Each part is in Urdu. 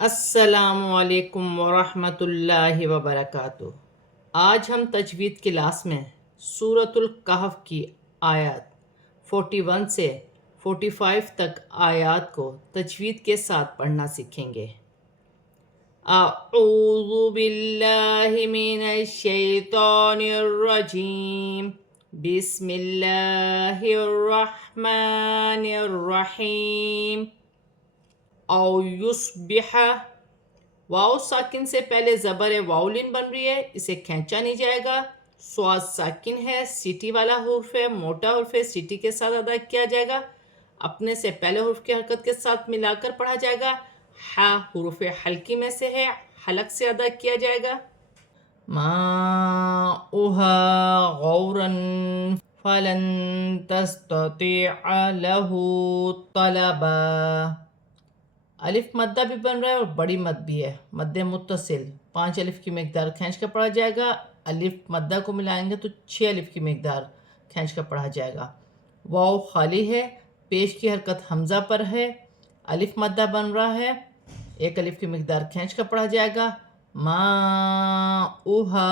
السلام علیکم ورحمۃ اللہ وبرکاتہ۔ آج ہم تجوید کلاس میں سورۃ الکہف کی آیات 41 سے 45 تک آیات کو تجوید کے ساتھ پڑھنا سیکھیں گے۔ اعوذ باللہ من الشیطان الرجیم، بسم اللہ الرحمن الرحیم۔ او یصبح، واو ساکن سے پہلے زبر واولین بن رہی ہے، اسے کھینچا نہیں جائے گا۔ سواد ساکن ہے، سیٹی والا حرف ہے، موٹا حرف ہے، سیٹی کے ساتھ ادا کیا جائے گا، اپنے سے پہلے حرف کی حرکت کے ساتھ ملا کر پڑھا جائے گا۔ ہا حرف حلقی میں سے ہے، حلق سے ادا کیا جائے گا۔ ماؤہا غورا فلن تستطیع لہ طلبا، الف مدہ بھی بن رہا ہے اور بڑی مد بھی ہے، مد متصل، 5 الف کی مقدار کھینچ کر پڑھا جائے گا۔ الف مدہ کو ملائیں گے تو 6 الف کی مقدار کھینچ کر پڑھا جائے گا۔ واو خالی ہے، پیش کی حرکت حمزہ پر ہے، الف مدہ بن رہا ہے، 1 الف کی مقدار کھینچ کر پڑھا جائے گا۔ ما اوہا،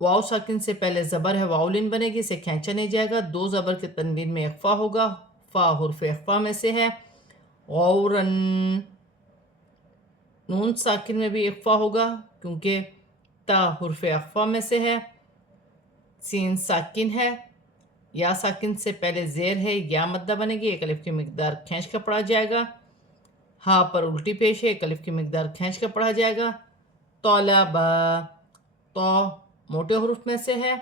واو ساکن سے پہلے زبر ہے، واولین بنے گی، اسے کھینچا نہیں جائے گا، 2 زبر کے تنوین میں اخفا ہوگا، فا حرف اخفا میں سے ہے۔ غوراً، نون ساکن میں بھی اخفا ہوگا کیونکہ تا حرف اخفا میں سے ہے۔ سین ساکن ہے، یا ساکن سے پہلے زیر ہے، یا مدہ بنے گی، 1 الف کی مقدار کھینچ کر پڑھا جائے گا۔ ہا پر الٹی پیش ہے، 1 الف کی مقدار کھینچ کر پڑھا جائے گا۔ طلبا، تو موٹے حروف میں سے ہے،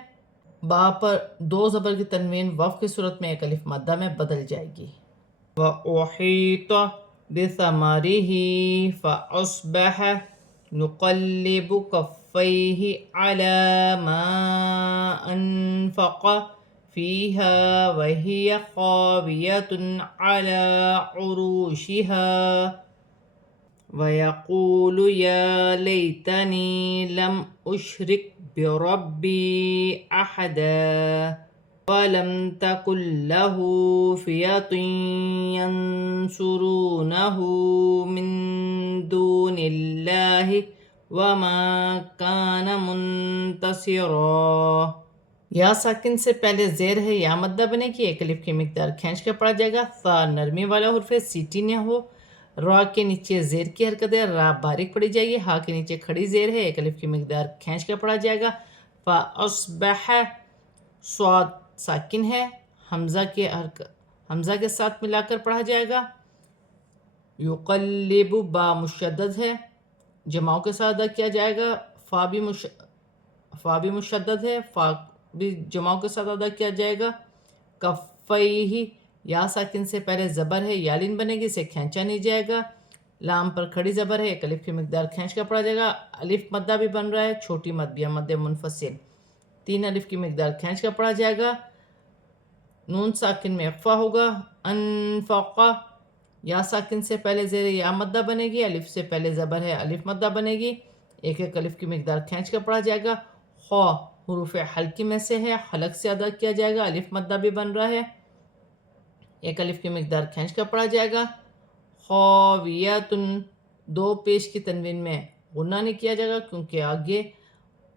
با پر 2 زبر کی تنوین وف کی صورت میں 1 الف مدہ میں بدل جائے گی۔ وَأُحِيطَ بِثَمَرِهِ فَأَصْبَحَ يُقَلِّبُ كَفَّيْهِ عَلَى مَا أَنفَقَ فِيهَا وَهِيَ خَاوِيَةٌ عَلَى عُرُوشِهَا وَيَقُولُ يَا لَيْتَنِي لَمْ أُشْرِكْ بِرَبِّي أَحَدًا وَلَمْ تَكُنْ لَهُ فِئَةٌ يَنْصُرُونَهُ مِنْ دُونِ اللَّهِ وَمَا كَانَ مُنْتَصِرًا، یا ساکن سے پہلے زیر ہے، یا مدہ بنے گی، 1 الف کی مقدار کھینچ کر پڑھا جائے گا۔ ثا نرمی والا حرف ہے، سیٹی نہ ہو، را کے نیچے زیر کی حرکت ہے، را باریک پڑھی جائے گی، ہا کے نیچے کھڑی زیر ہے، 1 الف کی مقدار کھینچ کر پڑھا جائے گا۔ فَأَصْبَحَ، سواد ساکن ہے، حمزہ کے ساتھ ملا کر پڑھا جائے گا۔ یقلب، با مشدد ہے، جماؤں کے ساتھ ادا کیا جائے گا، فا بھی مشدد ہے، فا بھی جماؤں کے ساتھ ادا کیا جائے گا۔ کفیہ، یا ساکن سے پہلے زبر ہے، یالین بنے گی، اسے کھینچا نہیں جائے گا۔ لام پر کھڑی زبر ہے، 1 الف کی مقدار کھینچ کر پڑھا جائے گا، الف مدہ بھی بن رہا ہے، چھوٹی مد بھی ہے، مد منفصل، 3 الف کی مقدار کھینچ کر پڑھا جائے گا۔ نون ساکن میں اخفا ہوگا۔ انفق، یا ساکن سے پہلے زیر یا مدہ بنے گی، الف سے پہلے زبر ہے، الف مدہ بنے گی، 1 الف کی مقدار کھینچ کر پڑھا جائے گا۔ خو حروف حلقی میں سے ہے، حلق سے ادا کیا جائے گا، الف مدہ بھی بن رہا ہے، 1 الف کی مقدار کھینچ کر پڑھا جائے گا۔ خاویتن، 2 پیش کی تنوین میں غنہ نہیں کیا جائے گا کیونکہ آگے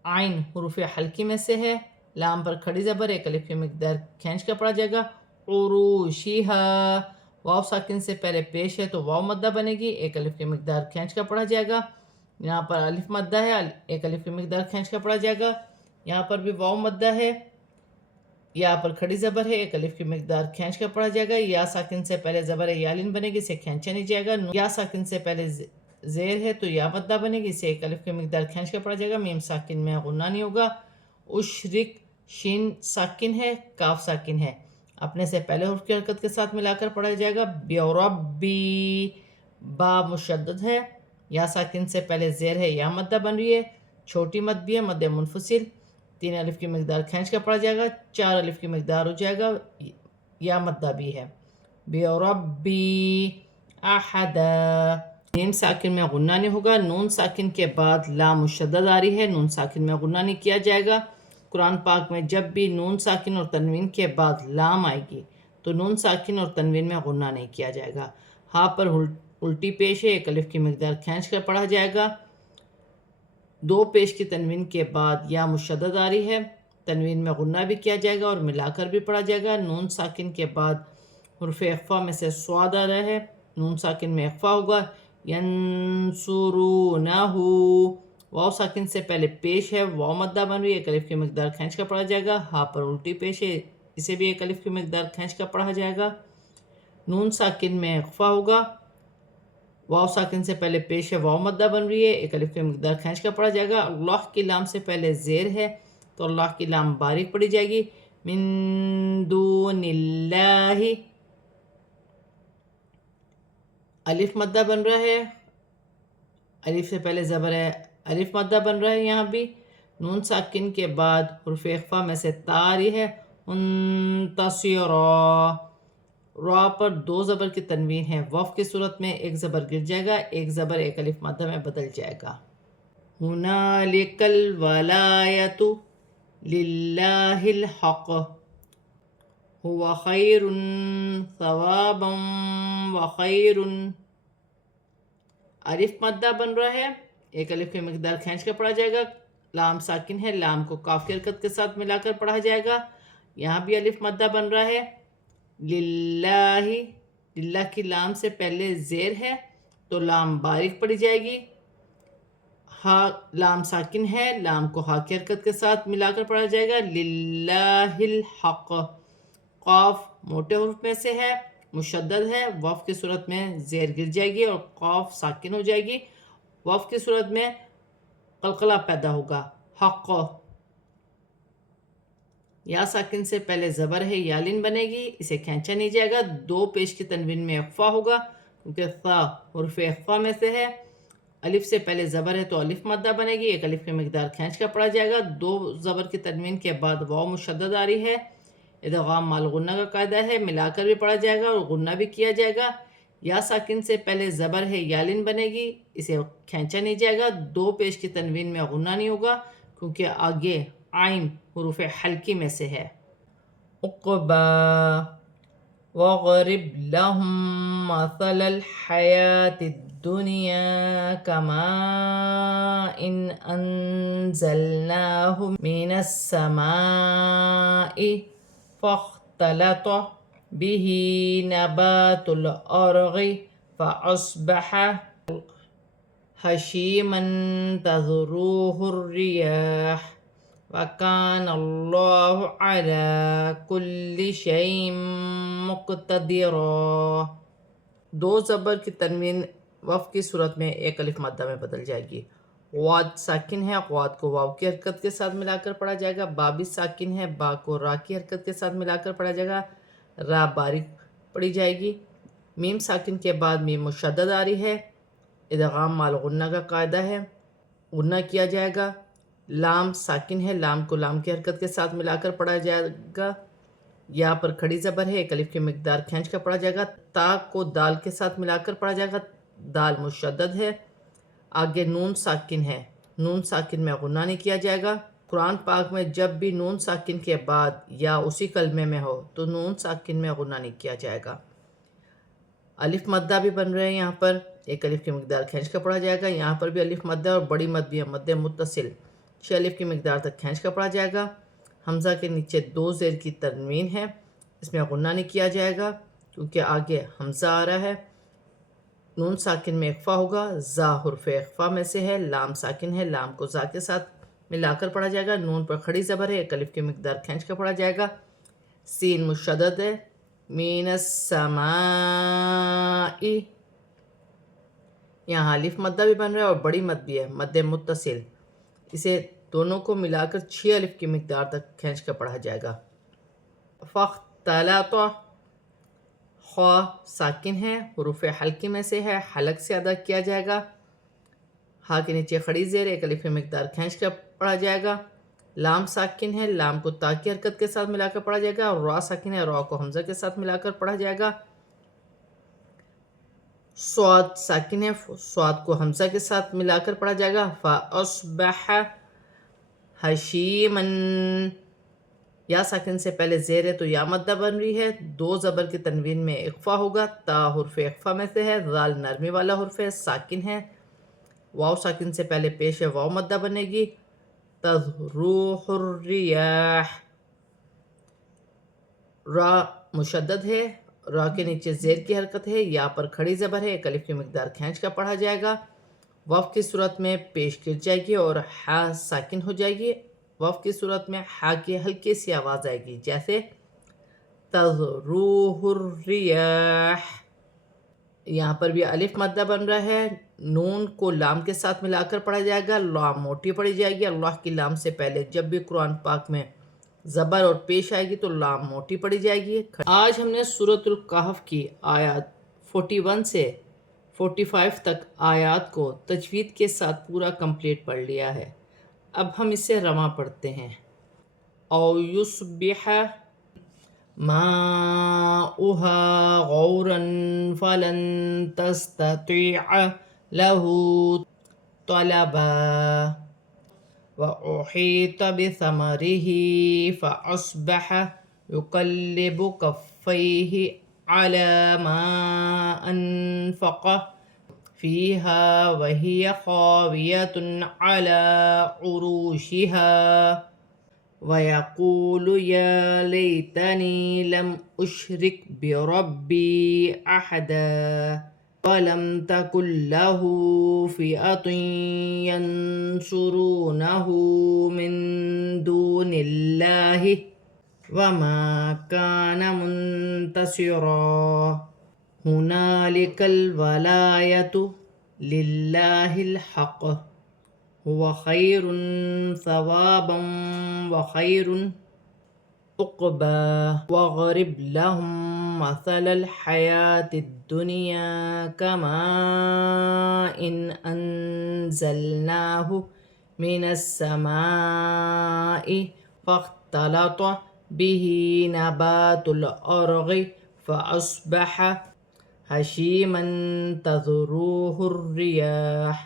عین حروف حلقی میں سے ہے، لام پر کھڑی زبر، 1 الف کی مقدار کھینچ کر پڑھا جائے گا۔ عروشیہا، واو ساکن سے پہلے پیش ہے تو واو مدہ بنے گی، 1 الف کی مقدار کھینچ کر پڑھا جائے گا۔ یہاں پر الف مدہ ہے، 1 الف کی مقدار کھینچ کر پڑھا جائے گا۔ یہاں پر بھی واو مدہ ہے، یا پر کھڑی زبر ہے، 1 الف کی مقدار کھینچ کر پڑھا جائے گا۔ یا ساکن سے پہلے زبر ہے، یالین بنے گی، اسے کھینچا نہیں جائے گا۔ یا ساکن سے پہلے زیر ہے تو یا مدہ بنے گی، اسے 1 الف کی مقدار کھینچ کر پڑھا جائے گا۔ میم ساکن میں غنہ نہیں ہوگا۔ اشرک، شین ساکن ہے، کاف ساکن ہے، اپنے سے پہلے حرف کی حرکت کے ساتھ ملا کر پڑھا جائے گا۔ بیوربی، با مشدد ہے، یا ساکن سے پہلے زیر ہے، یا مدہ بن رہی ہے، چھوٹی مد بھی ہے، مد منفصل، 3 الف کی مقدار کھینچ کر پڑھا جائے گا، 4 الف کی مقدار ہو جائے گا، یا مدہ بھی ہے۔ بیوربی احدا، نیم ساکن میں غنہ نہیں ہوگا۔ نون ساکن کے بعد لام مشدد آ رہی ہے، نون ساکن میں غنہ نہیں کیا جائے گا۔ قرآن پاک میں جب بھی نون ساکن اور تنوین کے بعد لام آئے گی تو نون ساکن اور تنوین میں غنہ نہیں کیا جائے گا۔ ہا پر الٹی پیش ہے، ایک الف کی مقدار کھینچ کر پڑھا جائے گا۔ دو پیش کی تنوین کے بعد یا مشدد آ رہی ہے، تنوین میں غنہ بھی کیا جائے گا اور ملا کر بھی پڑھا جائے گا۔ نون ساکن کے بعد حرف اخفا میں سے صاد آ رہا ہے، نون ساکن میں اخفا ہوگا، ینصرونہ۔ واو ساکن سے پہلے پیش ہے، واو مدہ بن رہی ہے، ایک الف کی مقدار کھینچ کر پڑھا جائے گا۔ ہاں پر الٹی پیش ہے، اسے بھی ایک الف کی مقدار کھینچ کر پڑھا جائے گا۔ نون ساکن میں اخفا ہوگا، واو ساکن سے پہلے پیش ہے، واو مدہ بن رہی ہے، ایک الف کی مقدار کھینچ کر پڑھا جائے گا۔ اللہ کی لام سے پہلے زیر ہے تو اللہ کی لام باریک پڑھی جائے گی، من دون اللہ۔ الف مدہ بن رہا ہے، الف سے پہلے زبر ہے، الف مدہ بن رہا ہے یہاں بھی۔ نون ساکن کے بعد حرف اخفا میں سے تا آ رہی ہے، انتصرا۔ را پر دو زبر کی تنوین ہے، وف کی صورت میں ایک زبر گر جائے گا، ایک زبر ایک الف مدہ میں بدل جائے گا۔ ہنالک الولایۃ للہ الحق هو خیر ثوابا وخیر۔ الف مدہ بن رہا ہے، ایک الف کی مقدار کھینچ کر پڑھا جائے گا۔ لام ساکن ہے، لام کو کاف کی حرکت کے ساتھ ملا کر پڑھا جائے گا۔ یہاں بھی الف مدہ بن رہا ہے، للہ۔ للہ کی لام سے پہلے زیر ہے تو لام باریک پڑھی جائے گی۔ ہا لام ساکن ہے، لام کو ہا کی حرکت کے ساتھ ملا کر پڑھا جائے گا، للہ الحق۔ قاف موٹے حروف میں سے ہے، مشدد ہے، وف کی صورت میں زیر گر جائے گی اور قاف ساکن ہو جائے گی، وف کی صورت میں قلقلہ پیدا ہوگا، حق۔ یا ساکن سے پہلے زبر ہے، یالین بنے گی، اسے کھینچا نہیں جائے گا، دو پیش کی تنوین میں اخفا ہوگا کیونکہ ثا حرف اخفا میں سے ہے۔ الف سے پہلے زبر ہے تو الف مدہ بنے گی، ایک الف کی مقدار کھینچ کر پڑھا جائے گا۔ دو زبر کی تنوین کے بعد واو مشدد آ رہی ہے، ادغام مال غنہ کا قاعدہ ہے، ملا کر بھی پڑھا جائے گا اور غنہ بھی کیا جائے گا۔ یا ساکن سے پہلے زبر ہے، یالین بنے گی، اسے کھینچا نہیں جائے گا، دو پیش کی تنوین میں غنہ نہیں ہوگا کیونکہ آگے عین حروف حلقی میں سے ہے۔ عقبا وَاضْرِبْ لَهُم مَثَلَ الْحَيَاةِ الدُّنْيَا كَمَاءٍ أَنزَلْنَاهُ مِنَ السَّمَاءِ فَاخْتَلَطَ بِهِ نَبَاتُ الْأَرْضِ فَأَصْبَحَ هَشِيمًا تَذْرُوهُ الرِّيَاحُ وَكَانَ اللَّهُ عَلَى كُلِّ شَيْءٍ مُقْتَدِرًا۔ دو زبر کی تنوین وف کی صورت میں ایک الف مدہ میں بدل جائے گی۔ غواد ساکن ہے، غواد کو واو کی حرکت کے ساتھ ملا کر پڑھا جائے گا۔ با بھی ساکن ہے، با کو را کی حرکت کے ساتھ ملا کر پڑھا جائے گا، را باریک پڑھی جائے گی۔ میم ساکن کے بعد میم مشدد آ رہی ہے، ادغام مال غنہ کا قاعدہ ہے، غنہ کیا جائے گا۔ لام ساکن ہے، لام کو لام کی حرکت کے ساتھ ملا کر پڑھا جائے گا۔ یا پر کھڑی زبر ہے، ایک الف کی مقدار کھینچ کر پڑھا جائے گا۔ تا کو دال کے ساتھ ملا کر پڑھا جائے گا، دال مشدد ہے۔ آگے نون ساکن ہے، نون ساکن میں غنہ نہیں کیا جائے گا۔ قرآن پاک میں جب بھی نون ساکن کے بعد یا اسی کلمے میں ہو تو نون ساکن میں غنہ نہیں کیا جائے گا۔ الف مدہ بھی بن رہے ہیں یہاں پر، ایک الف کی مقدار کھینچ کر پڑھا جائے گا، یہاں پر بھی الف مدہ اور بڑی مد بھی ہے، مد متصل 6 الف کی مقدار تک کھینچ کر پڑھا جائے گا۔ حمزہ کے نیچے دو زیر کی تنوین ہے، اس میں غنہ نہیں کیا جائے گا کیونکہ آگے حمزہ آ رہا ہے۔ نون ساکن میں اخفا ہوگا، زا حرف اخفا میں سے ہے، لام ساکن ہے، لام کو زا کے ساتھ ملا کر پڑھا جائے گا۔ نون پر کھڑی زبر ہے، ایک الف کی مقدار کھینچ کر پڑھا جائے گا۔ سین مشدد ہے، مین السماء، یہاں الف مدہ بھی بن رہا ہے اور بڑی مد بھی ہے، مد متصل، اسے دونوں کو ملا کر 6 الف کی مقدار تک کھینچ کر پڑھا جائے گا۔ فاختلط، خوا ساکن ہے، حروف حلقی میں سے ہے، حلق سے ادا کیا جائے گا۔ ہا کے نیچے کھڑی زیر، ایک الف کی مقدار کھینچ کر پڑھا جائے گا۔ لام ساکن ہے، لام کو تا کی حرکت کے ساتھ ملا کر پڑھا جائے گا، اور را ساکن ہے، را کو حمزہ کے ساتھ ملا کر پڑھا جائے گا۔ صاد ساکن ہے، صاد کو حمزہ کے ساتھ ملا کر پڑھا جائے گا، فَأَصْبَحَ هَشِيمًا، یا ساکن سے پہلے زیر ہے تو یا مدہ بن رہی ہے، دو زبر کے تنوین میں اخفا ہوگا، تا حرف اخفا میں سے ہے، ذال نرمی والا حرف ہے، ساکن ہے، واو ساکن سے پہلے پیش ہے، واو مدہ بنے گی، تذروح الریاح، را مشدد ہے، را کے نیچے زیر کی حرکت ہے، یا پر کھڑی زبر ہے، ایک الف کی مقدار کھینچ کر پڑھا جائے گا، وف کی صورت میں پیش گر جائے گی اور ہا ساکن ہو جائے گی، وف کی صورت میں ہا کی ہلکی سی آواز آئے گی، جیسے تذروح الریاح۔ یہاں پر بھی الف مدہ بن رہا ہے، نون کو لام کے ساتھ ملا کر پڑھا جائے گا، لام موٹی پڑھی جائے گی، اللہ کی لام سے پہلے جب بھی قرآن پاک میں زبر اور پیش آئے گی تو لام موٹی پڑھی جائے گی۔ آج ہم نے سورۃ الکہف کی آیات 41 سے 45 تک آیات کو تجوید کے ساتھ پورا کمپلیٹ پڑھ لیا ہے۔ اب ہم اسے رواں پڑھتے ہیں۔ او یصبح ماؤها غورا فلن تستطيع له طلبا وأحيط بثمره فأصبح يقلب كفيه على ما أنفق فيها وهي خاوية على عروشها وَيَقُولُ يَا لَيْتَنِي لَمْ أُشْرِكْ بِرَبِّي أَحَدًا وَلَمْ تَكُنْ لَهُ فِئَةٌ يَنْصُرُونَهُ مِنْ دُونِ اللَّهِ وَمَا كَانَ مُنْتَصِرًا هُنَالِكَ الْوَلَايَةُ لِلَّهِ الْحَقِّ هو خیر ثوابا وخیر عقبا واضرب لهم مثل الحیاة الدنیا كماء أنزلناه من السماء فاختلط به نبات الأرض فأصبح هشيما تذروه الرياح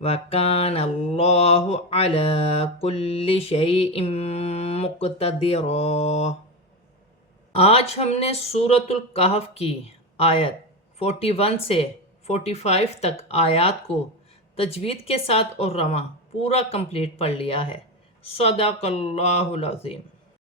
وَكَانَ اللَّهُ عَلَى كُلِّ شَيْءٍ مُقْتَدِرًا۔ آج ہم نے سورۃ الکہف کی آیت 41 سے 45 تک آیات کو تجوید کے ساتھ اور رواں پورا کمپلیٹ پڑھ لیا ہے۔ صدق اللہ العظیم۔